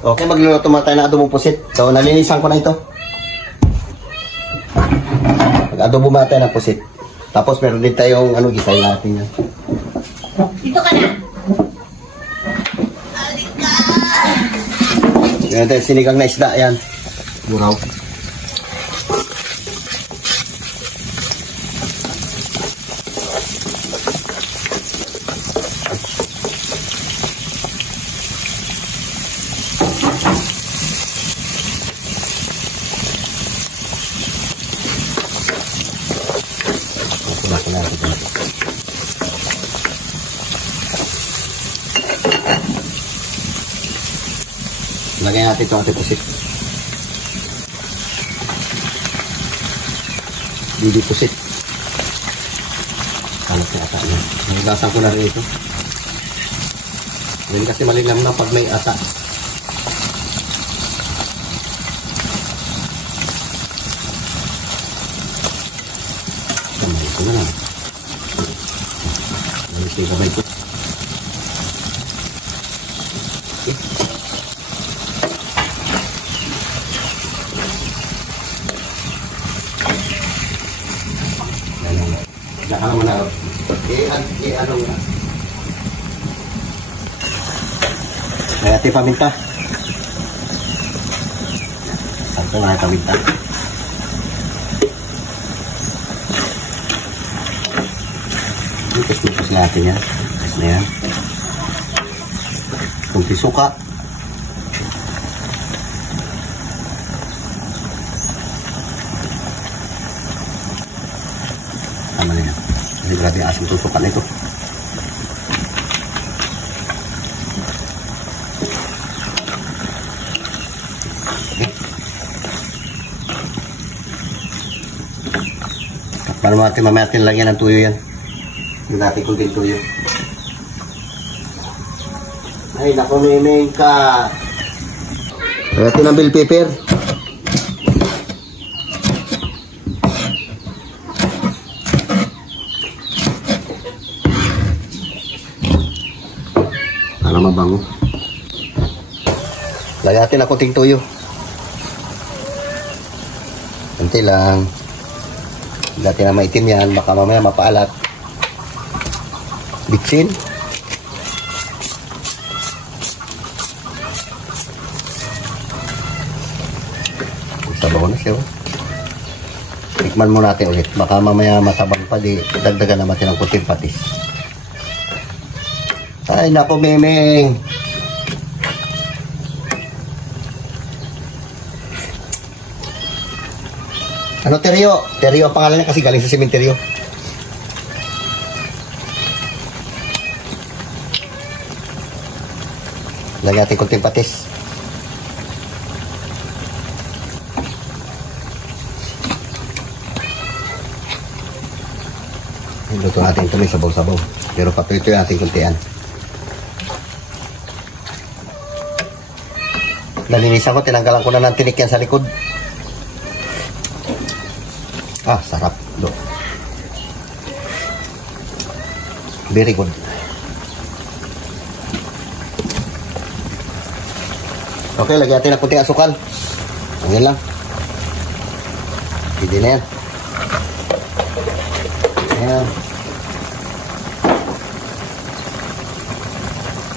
Okay, magluluto muna tayo ng adobong pusit. So, nalinisan ko na ito. Mag-adobo muna tayo ng pusit. Tapos, meron din tayong, gisayin natin yan. Dito ka na. Yan tayo, sinigang na isda, yan. Buraw. Lagyan natin ito ating pusit. Didi pusit. Kalat na ata niya. Nagasan ko na rin ito. Hindi kasi malilam na pag may ata. Kamay ko na lang. Nalisay kamay ko. Ano mo na? Ano na? May ating paminta. Ito nga yung paminta. Ikas-ikas natin yan. Ikas na yan. Kunti suka. Tama na yan. Kasi grabe ang asong tusukan ito. Para mamaya natin lagyan ng tuyo yan. Hindi natin kunting tuyo. Ay, naku, miming ka. Lagyan ng bell pepper. Para mabango. Lagyan natin ng kunting tuyo. Kunti lang. Dati na maitim yan, baka mamaya mapaalat. Bitsin. Sabaw na siya. Tikman mo natin ulit. Baka mamaya masabang pa, di dagdagan naman ng kunting patis. Ay, naku, memeng. Ano, Teryo? Teryo ang pangalan niya kasi galing sa sementeryo. Lagyan natin kunting patis. Luto natin ito may sabaw-sabaw. Pero patuloy natin kuntian. Nalinisan ko, tinanggalan ko na ng tinik yan sa likod. Ah, sarap. Do. Very good. Okay, lagyan natin ng kunting asukal. Ayan lang. Hindi na yan. Ayan.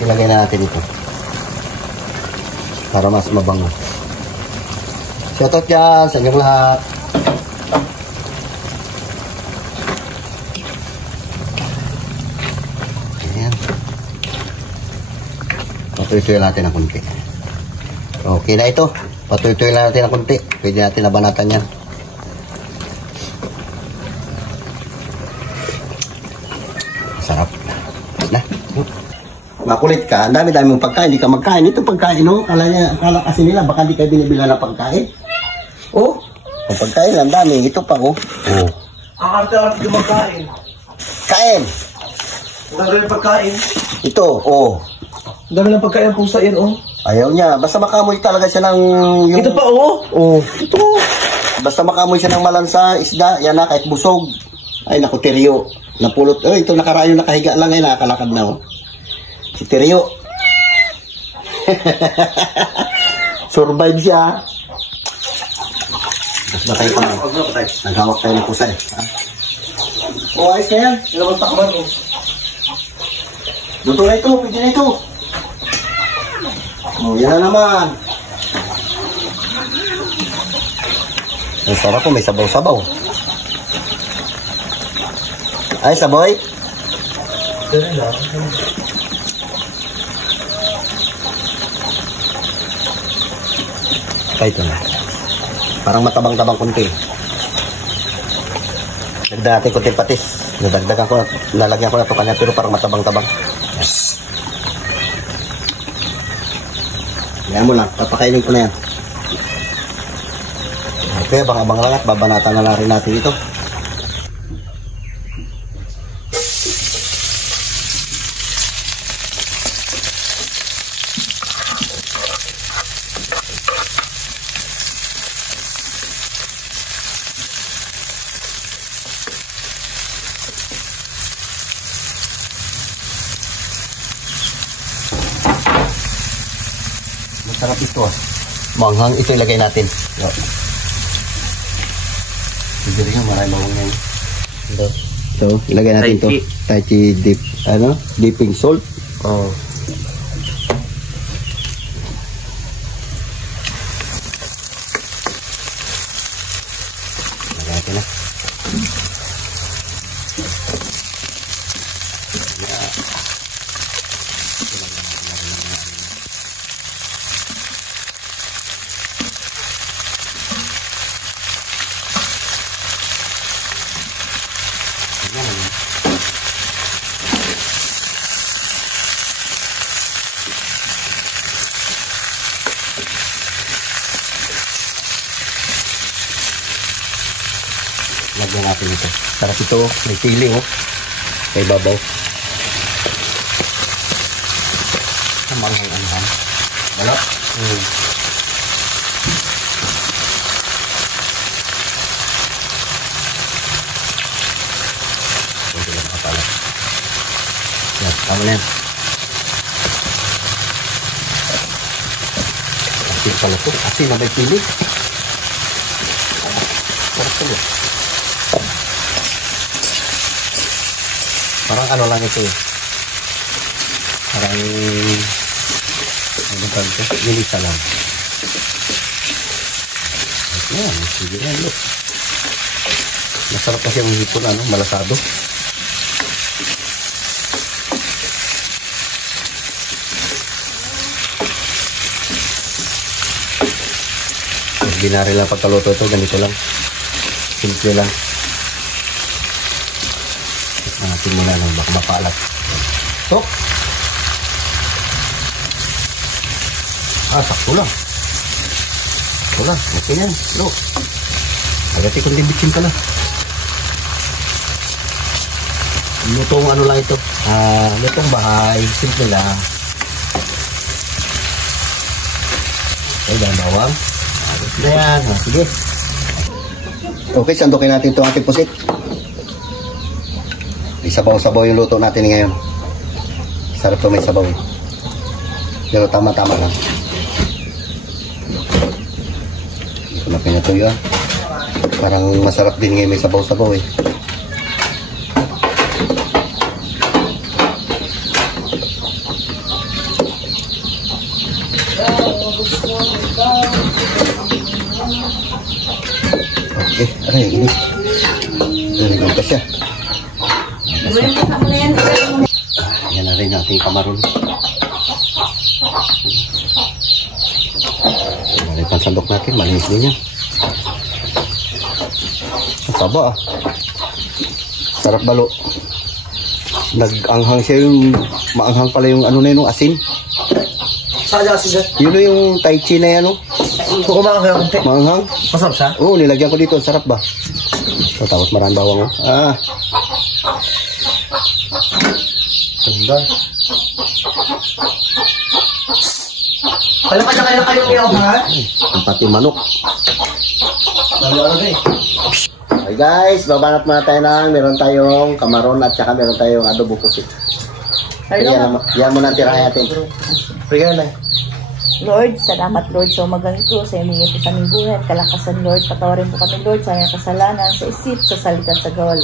Ilagay na natin ito. Para mas mabango. Shoutout dyan sa inyong lahat. Patuloy natin ng kunti. Okay na ito. Patuloy natin ng kunti. Pwede natin nabanatan yan. Sarap. Na. Makulit ka. Ang dami-dami mong pagkain. Hindi ka magkain. Ito pagkain, no? Akala kasi nila baka hindi kayo binibila ng pagkain. Oh. Ang pagkain, ang dami. Ito pa, oh. Oh. Ang yung magkain. Kain. Ang dami ng pagkain. Ito, oh. Ang dami ng pagkain pusa yan, oh. Ayaw niya. Basta makamoy talaga siya ng... Yung... Ito pa, oh. Oh. Ito. Basta makamoy siya ng malansa, isda, yan na, kahit busog. Ay, naku, Teryo. Napulot. Oh, ito nakarayo nakahiga lang ngayon. Nakakalakad na oh. Si Teryo. Survive siya. Mas batay pa na. Naghawak tayo ng pusa eh. O, ayos na yan. Ilabas takban oh. Luto na ito. Pwede na ito. O, yan na naman. Ang sarap po. May sabaw-sabaw. Ay, saboy. Ito na. Parang matabang-tabang kunti. Dagdagan natin kunti patis. Nadagdagan ko, lalagyan ko na ito kanya pero parang matabang-tabang. Yan mo lang, papakainin ko na yan. Okay, abang-abang lang at babanatan na rin natin ito. Masarap ito. Manghang ito ilagay natin. Sige rin marami manghang. Ito, ilagay natin ito. Tai chi dip. Ano? Dipping salt. Oh. Ilagay natin na. Lagyan natin ito. Sarap ito. May pili oh. May babaw. Manghang-anghang. Balap? Pwede lang kapala. Yan. Tama na yan. Asin pala ito. Asin na may pili. Sarap ito. Parang ano lang ito eh. Parang ano ba ito? Nilisa lang. Ayan, sige yan look. Masarap kasi yung hipon ano, malasado. Ordinary lang pagkaluto ito, ganito lang. Simple lang. Natin muna lang, baka mapalat. So, sakto lang. Sakto lang, okay yan. Look. Agad ikong limbitsin pala. Lutong ano lang ito. Lutong bahay. Simple lang. Okay, dahil bawang. Agad na yan. Sige. Okay, sandukin natin ito ating pusit. May sabaw-sabaw yung luto natin ngayon. Sarap to may sabaw. Pero tama-tama lang. Ito na pinatuyo ah. Parang masarap din ngayon may sabaw-sabaw eh. Okay, aray, ini. Ganun ka siya. Yan na rin natin kamaron. Yan ang sandok natin. Malinis din yan. Taba ah. Sarap balo. Nag-anghang siya yung maanghang pala yung ano na yun, asin. Saan asin siya? Yun yung tai chi na yan. So, kumakakaya konti. Maanghang. Masarap siya? Oo, nilagyan ko dito. Sarap ba? So, tapos maraming bawang. Ganda. Kaya kayo kayo ha? Ang pati manok. Sabi ano ba eh? Okay guys, babanat muna tayo ng meron tayong kamaron at saka meron tayong adobo pusit. Yan muna ang tirahin natin. Bigyan na. Lord, salamat Lord sa umagang ito, sa humingi po sa aming buhay at kalakasan Lord. Patawarin po kami Lord sa aming kasalanan, sa isip, sa salita, sa gawa.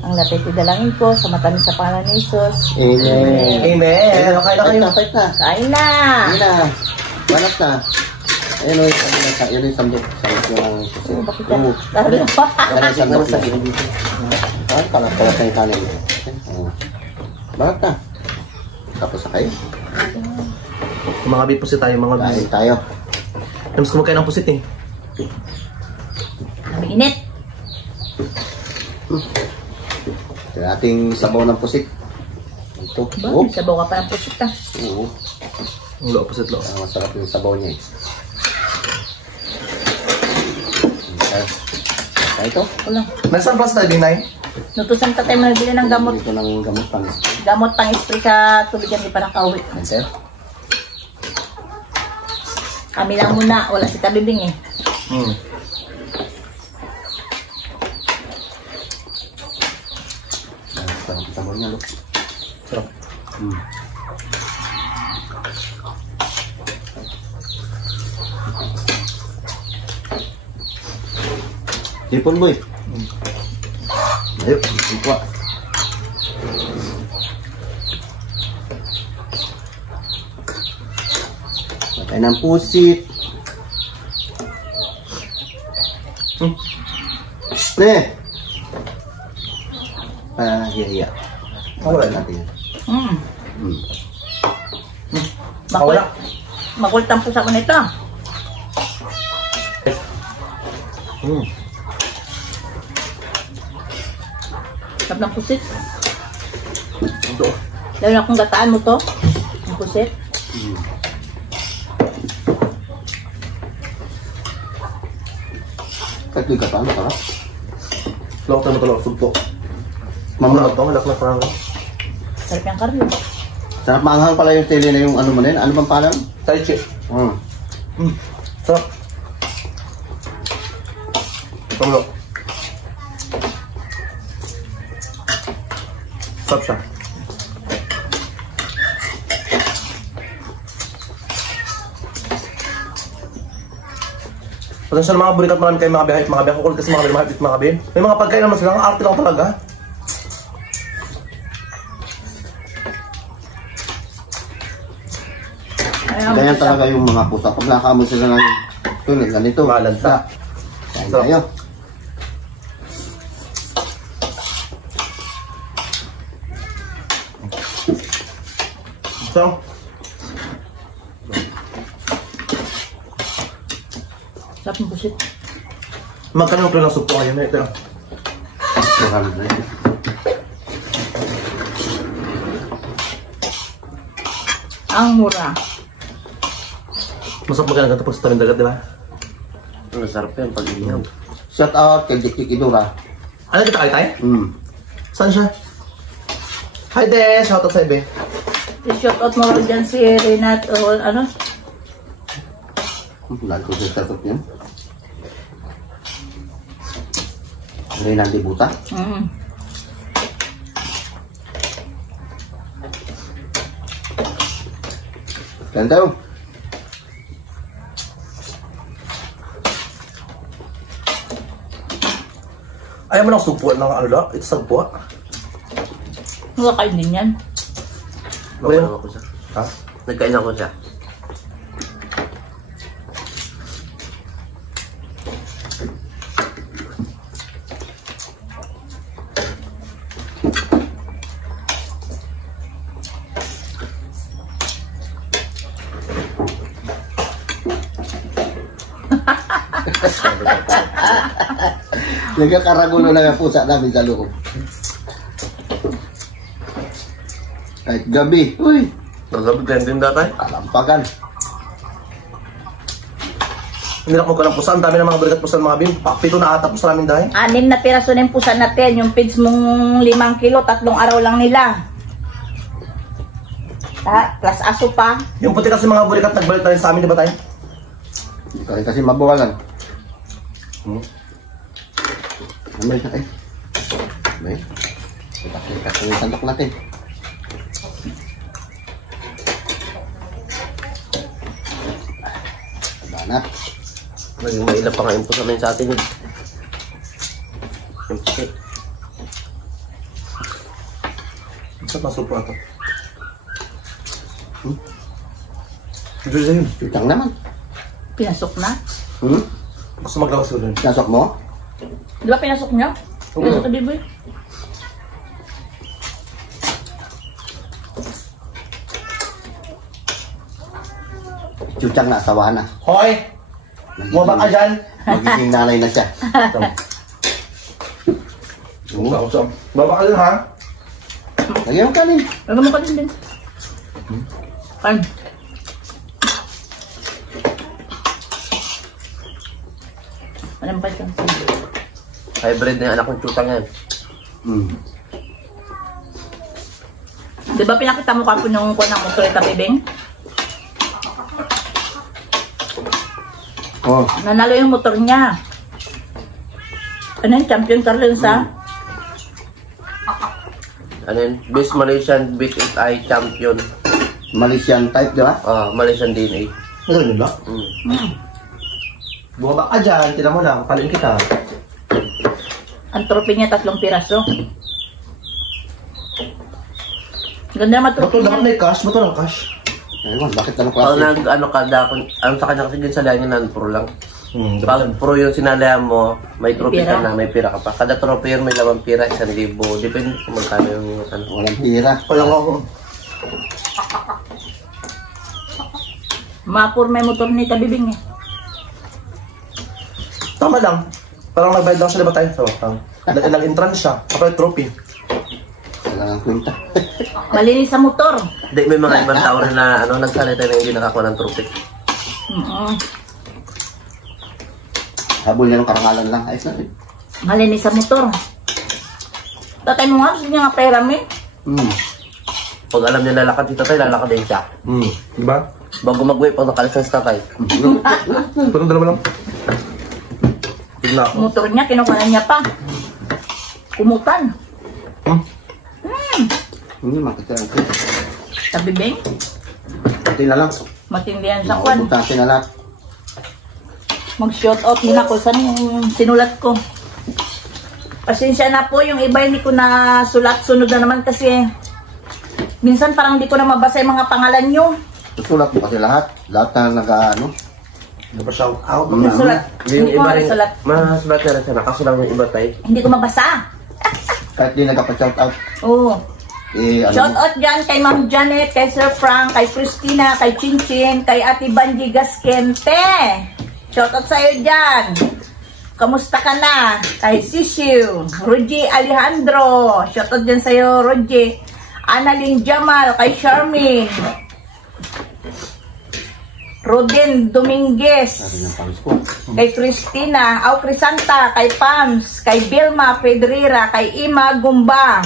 Ang lapit idalangin ko sa matamis sa pangalan ni Jesus. Amen. Amen. Okay na kayo. Kapit na. Kain na! Ayun na. Banat na. Ayun o, yun yung sandok. Sandok yung pusit. Bakit yan? Karo pa. Yan yung sandok na. Ay, kalat na yung kanin. Banat na. Tapos na kayo. Mga beef pusit tayo, mga beef. Kain tayo. Namiss ko magkain ng pusit eh. Ang init. Ito yung ating sabaw ng pusit. Ito. Ba? Oh. Sabaw ka pa ng pusit ah. Oo. Ang loo, pusit loo. Ang masarap yung sabaw niya eh. Okay. Ito. Wala. Nasaan plus tayo, Dinay? Nutusan ka tayo magbili ng gamot. Ito ng gamot pang. Gamot pang spray sa tubigan, di pa nakauwi. Sir? Kami lang muna, wala si Tabibing eh. Sarap yung sabaw niya, look. Sarap. Sipon boy. Ayun, ikuha. Patay ng pusit. Iya. Wala natin. Wala. Makultang po sa ko nito. Sarap ng pusit. Ito. Lalo na kung gataan mo to. Ang pusit. Kahit di ka paano ka? Lawak tayo matulog, sugpo. Mamulot. Ito, malak na parang. Sarap yung karyo. Sarap maanghang pala yung tele na yung ano mo na yun. Ano bang palang? Tai chi. Sarap. Ito, malak. Sarap siya. Pasensya na mga burikat, marami kayong mga bihay, mga bihay. Kukul kasi mga bihay, mga bihay. May mga pagkain naman sila, ang arte lang talaga. Ganyan talaga yung mga pusa. Pag nakakamoy sila ng tunog, ganito. Malansa. Kain tayo. So, Sarap yung pusit. magkano ko lang supo ngayon. Ito lang. Ang mura. Masarap magkano ganito pag sa tabing dagat, di ba? Masarap yan pag inihaw. Shout out kay Dikik Idura. Ano kita kay tayo? Saan siya? Hi there! Shoutout sa ibe. I-shout out mo rin dyan si Renat o ano? Lalo ko sa tatot yun. Ngayon ang dibuta. Kain tayo. Ayaw mo lang supo ng ano lang? Ito sagpo. Nakakain din yan. Nagkain ako siya. Ha? Nagkain ako siya. Nagkakaragulo lang ang pusa namin sa loob. Kahit gabi, uy, Magabi din dati. kalampagan. Uminak mo ka ng pusa. Ang dami ng mga balikat pusa ng mga bim. Pito na ata pusa namin dahil. 6 na piraso na yung pusa natin. Yung pids mong 5 kilo, 3 araw lang nila. Plus aso pa. Yung puti kasi mga balikat nagbalik na rin sa amin, di ba tayo? Hindi ka rin kasi mabawalan. May na eh. May. Kita yung sandok natin. Taba na. Naging mailap pa nga yung puso namin sa atin yun. Yung puso. Saan masupo ito? Diyos yun. Tutang naman. Pinasok na? Gusto maglawas ko dun. Sinasok mo? Di ba pinasok niya? Pinasok ka, Diboy? Tutang na, asawa na. Hoy! Bumaba ka dyan! Magiging nanay na siya. Baba ka dyan ha? Lagyan mo kanin. Lagyan mo ka din. Kan. Anong pa siya? Hybrid na yung anak ng tutang yan. Di ba pinakita mo ka po nung kuha ng motoreta, bebeng? Oh, Nanalo yung motor niya. Ano yung champion Carlin sa? Ano yun? Best Malaysian Beat It Eye Champion. Malaysian type, di ba? Malaysian DNA. Ano yun ba? Bumaba ka dyan, tila mo lang, palin kita. Ang trophy niya 3 piraso. Ganda naman Bato trophy dapat niya. may cash, bato lang cash. Ayun, bakit ano Pag klase? ano ka, ano sa kanya kasi din sa lahat niya pro lang. Dapat. Pag pro yung sinalayan mo, may trophy Pira. ka na, may pira ka pa. Kada trophy yun may 5 pira, 1,000. Depende kung magkano yung ano. Walang pira. Walang ako. Mapur may motor ni Tabibing eh. Tama lang. Parang nagbayad lang siya, diba tayo? So, ilang entrance siya, kapag trophy. Walang kwenta. Malinis sa motor. Hindi, may mga ibang tao rin na ano, nagsalita na hindi nakakuha ng trophy. Habol niya ng karangalan lang. Ayos na rin. Malinis sa motor. Tatay mo nga, gusto niya nga pera mo eh. Pag alam niya lalakad si tatay, lalakad din siya. Diba? Bago mag-way, pag nakalisan si tatay. Parang dalawa lang. Tignan ako. Motor niya, kinukuha niya pa. Kumutan. Hindi, makita natin. Tabibing, Pati na lang. matindihan sa kwan. Importante na lahat. Mag-shout out din ako sa sinulat ko. Pasensya na po, yung iba hindi ko na sulat. Sunod na naman kasi minsan parang hindi ko na mabasa yung mga pangalan nyo. Susulat mo kasi lahat. Lahat na nag-ano. Napa-shout out. Nasulat. Yung Hindi ko iba nga rin, nasulat. masulat na rin siya. Nakaso lang yung iba tayo. Hindi ko mabasa. Kahit di nagpa-shout out. Oo. Eh, Shout ano, out dyan kay Ma'am Janet, kay Sir Frank, kay Christina, kay Chinchin, kay Ate Banji Gasquente. Shout out sa'yo dyan. Kamusta ka na? Kay Sisiu, Rogie Alejandro. Shout out dyan sa'yo, Rogie. Annalyn Jamal, kay Charmin. Roden Dominguez. sabi ng pangis ko. Kay Christina, Crisanta, kay Pams, kay Vilma Pedrera, kay Ima Gumba,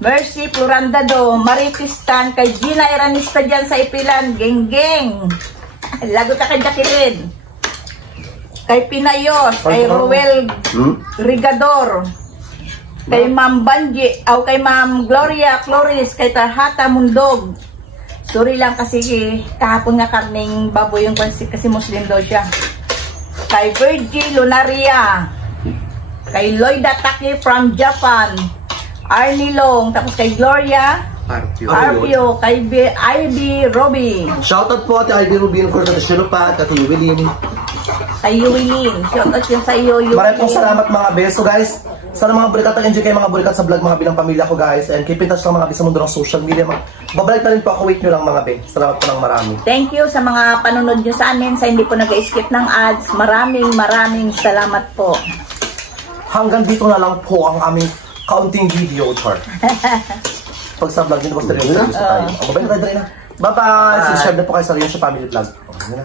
Mercy Florandado, Marie Pistan, kay Gina Iranista dyan sa Ipilan, Geng. Lago ka kay Jacqueline. Kay Pinayos, kay Ruel Rigador, kay Ma'am Banji, kay Ma'am Gloria Flores, kay Tarhata Mundog. Sorry lang kasi kahapon nga karning baboy yung kasi Muslim daw siya. Kay Virgie Lunaria, kay Lloyda Taki from Japan, Arnie Long, tapos kay Gloria Arpio, kay Ivy Robby, Shoutout po Ate Ivy Rubin, Corta de Sinupa, at Ate Yubilin. kay Yuwilin. Shoutout yun sa iyo, Maraming pong Yuwilin. salamat mga beso guys. Sana mga burikat, enjoy kayo mga burikat sa vlog mga bilang pamilya ko guys. And keep in touch lang mga bis sa mundo ng social media. Babalik na rin po ako, wait nyo lang mga be. Salamat po ng marami. Thank you sa mga panonood nyo sa amin, sa hindi po nag-skip ng ads. Maraming salamat po. Hanggang dito na lang po ang aming kaunting video, char. Pag sa vlog, din po sa rin tayo. Bye-bye. Subscribe na po kayo sa Rion Family Vlog. Okay na.